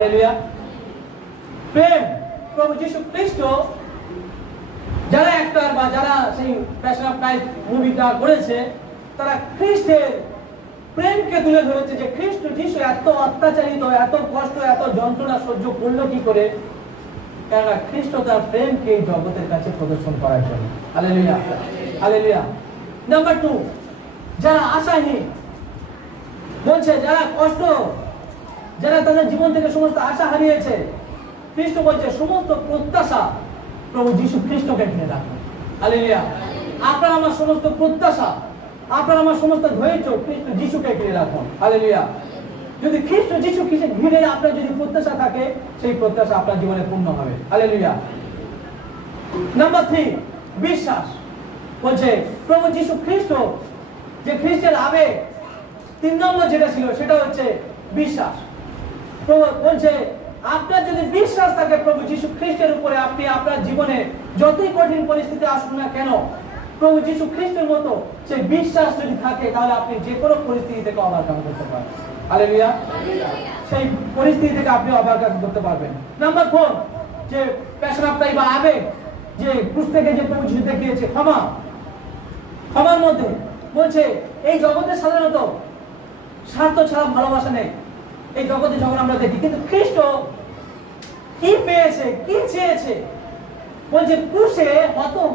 Hallelujah. প্রেম প্রভু যীশু খ্রিস্ট যারা অ্যাক্টর বা যারা সেই প্যাশন অফ ক্রাইস্ট মুভিটা করেছে তারা খ্রিস্টের প্রেমকে তুলে ধরেছে যে খ্রিস্ট যীশু এত অত্যাচারিত, এত কষ্ট, এত যন্ত্রণা সহ্য করলো কি করে, কেননা খ্রিস্ট তার প্রেমকে এই জগতের কাছে প্রদর্শন করার জন্য। Hallelujah, hallelujah. নাম্বার 2, যারা আশাহীন, বলছে যারা কষ্ট, যারা তাদের জীবন থেকে সমস্ত আশা হারিয়েছে, খ্রিস্ট বলছে সমস্ত প্রত্যাশা প্রভু যীশু খ্রিস্টকে ঘিরে রাখুন। হালেলুয়া। আপনার আমার সমস্ত প্রত্যাশা, আপনার আমার সমস্ত ধৈর্য খ্রিস্ট যীশুকে ঘিরে রাখুন। হালেলুয়া। যদি খ্রিস্ট যীশু ঘিরে আপনার যদি প্রত্যাশা থাকে, সেই প্রত্যাশা আপনার জীবনে পূর্ণ হবে। হালেলুয়া। নাম্বার 3, বিশ্বাস। বলছে প্রভু যীশু খ্রিস্ট যে খ্রিস্টের আবেগ 3 নম্বর যেটা ছিল সেটা হচ্ছে বিশ্বাস। বলছে আপনার যদি বিশ্বাস থাকে প্রভু যীশু খ্রিস্টের উপরে, আপনি আপনার জীবনে যতই কঠিন পরিস্থিতি আসুক না কেন, প্রভু যীশু খ্রিস্টের মতো সেই বিশ্বাস যদি থাকে, তাহলে আপনি যে কোনো পরিস্থিতি থেকে ওভারকাম করতে পারবেন। হালেলুয়া। সেই পরিস্থিতি থেকে আপনি ওভারকাম করতে পারবেন। নাম্বার 4, যে প্যাশন অফ ক্রাইস্ট বা আবেগ, যে ক্রুশ থেকে যে প্রভু যীশু দেখিয়েছে ক্ষমা। ক্ষমার মধ্যে বলছে এই জগতে সাধারণত স্বার্থ ছাড়া ভালোবাসা নেই। এই জগতে যখন আমরা দেখি, কিন্তু খ্রিস্ট কি পেয়েছে, কি চেয়েছে, বলছে ক্রুশে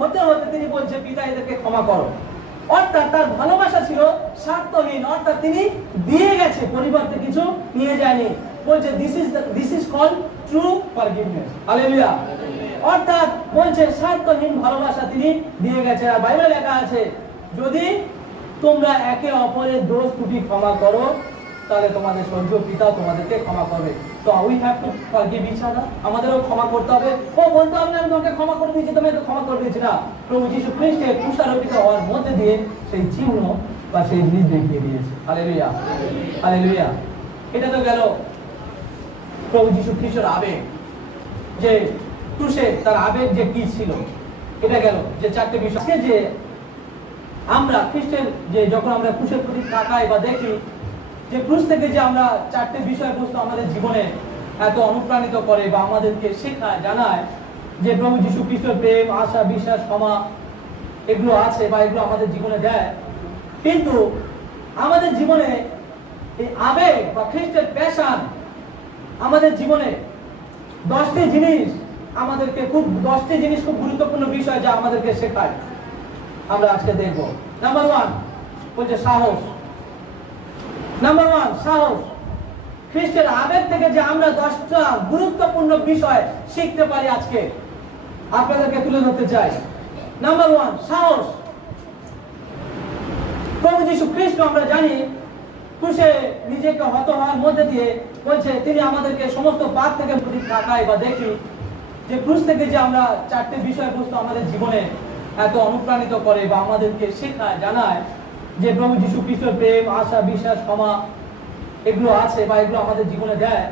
হতে হতে তিনি বলছে পিতা এদেরকে ক্ষমা করো। অর্থাৎ তার ভালোবাসা ছিল স্বার্থহীন, অর্থাৎ তিনি দিয়ে গেছে, পরিবর্তে কিছু নিয়ে যায়নি। বলছে this is called true forgiveness. Hallelujah. অর্থাৎ বলছে স্বার্থহীন ভালোবাসা তিনি দিয়ে গেছে। আর বাইবেলে লেখা আছে যদি তোমরা একে অপরের দোষ ত্রুটি ক্ষমা করো, তাহলে তোমাদের স্বর্গীয় পিতা তোমাদেরকে ক্ষমা করবে। তো we have to forgive each other. আমাদেরও ক্ষমা করতে হবে। ও বলতে হবে না আমি তোমাকে ক্ষমা করে দিয়েছি, তুমি তো ক্ষমা করে দিয়েছি না। প্রভু যীশু খ্রিস্টের ক্রুশারোপিত হওয়ার মধ্যে দিয়ে সেই চিহ্ন বা সেই জিনিস দেখিয়ে দিয়েছে। Hallelujah, hallelujah. এটা তো গেল প্রভু যীশু খ্রিস্টের আবেগ, যে ক্রুশে তার আবেগ যে কি ছিল, এটা গেল যে 4টে বিষয়। যে আমরা খ্রিস্টের যে যখন আমরা ক্রুশের প্রতি তাকাই বা দেখি, যে ক্রুশ থেকে যে আমরা 4টে বিষয়বস্তু আমাদের জীবনে এত অনুপ্রাণিত করে বা আমাদেরকে শেখায়, জানায় যে প্রভু যীশু খ্রিস্টের প্রেম, আশা, বিশ্বাস, ক্ষমা এগুলো আছে বা এগুলো আমাদের জীবনে দেয়। কিন্তু আমাদের জীবনে এই আবেগ বা খ্রিস্টের প্যাশন আমাদের জীবনে 10টি জিনিস খুব গুরুত্বপূর্ণ বিষয় যা আমাদেরকে শেখায়, আমরা আজকে দেখব। নাম্বার 1 বলছে সাহস। নাম্বার 1 সাহস। খ্রিস্টের আবেগ থেকে যে আমরা 10টা গুরুত্বপূর্ণ বিষয় শিখতে পারি আজকে আপনাদেরকে তুলে ধরতে চাই। নাম্বার 1 সাহস। প্রভু যীশু খ্রিস্ট আমরা জানি ক্রুশে নিজেকে হত হওয়ার মধ্যে দিয়ে বলছে তিনি আমাদেরকে সমস্ত পাপ থেকে তাকাই বা দেখি, যে ক্রুশ থেকে যে আমরা 4টে বিষয়বস্তু আমাদের জীবনে এত অনুপ্রাণিত করে বা আমাদেরকে শেখায়, জানায় যে প্রভু যীশু খ্রিস্টের প্রেম, আশা, বিশ্বাস, ক্ষমা এগুলো আছে বা এগুলো আমাদের জীবনে দেয়।